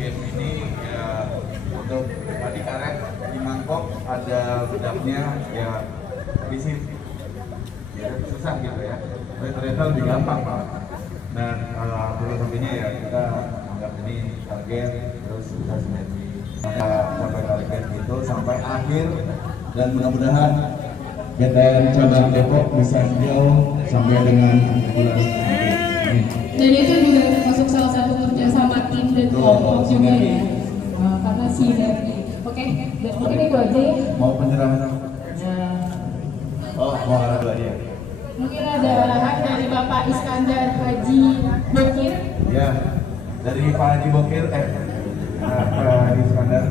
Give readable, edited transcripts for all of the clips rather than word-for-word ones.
game ini ya untuk tadi karet di mangkok ada bedaknya ya isi ya susah gitu ya. Tapi ternyata lebih gampang Pak. Dan filosofinya ya kita anggap ini target terus kita sinergi sampai target itu sampai akhir dan mudah-mudahan BTN cabang Depok bisa jauh sampai dengan bulan ini. Dan itu juga termasuk salah satu kerjasama tim dan kelompok juga ya, karena sinergi. Oke, mungkin itu aja ya. Mau penyerahan? Oh, mau arah dua dia. Mungkin ada arahan dari Bapak Iskandar Haji Bokir. Ya, dari Pak Haji Bokir, Pak Haji Iskandar.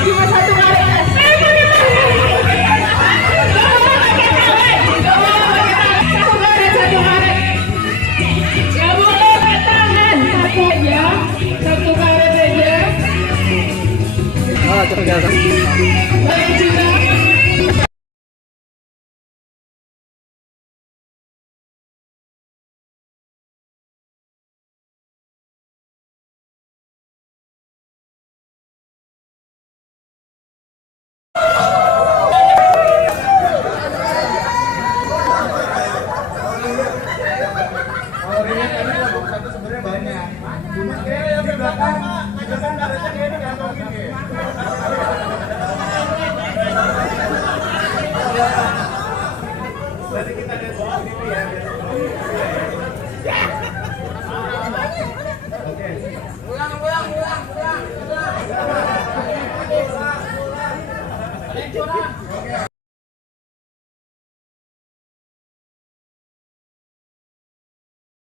Cuma satu kali. Sebenarnya banyak. Cuma kayak yang di belakang, ngajakan karetnya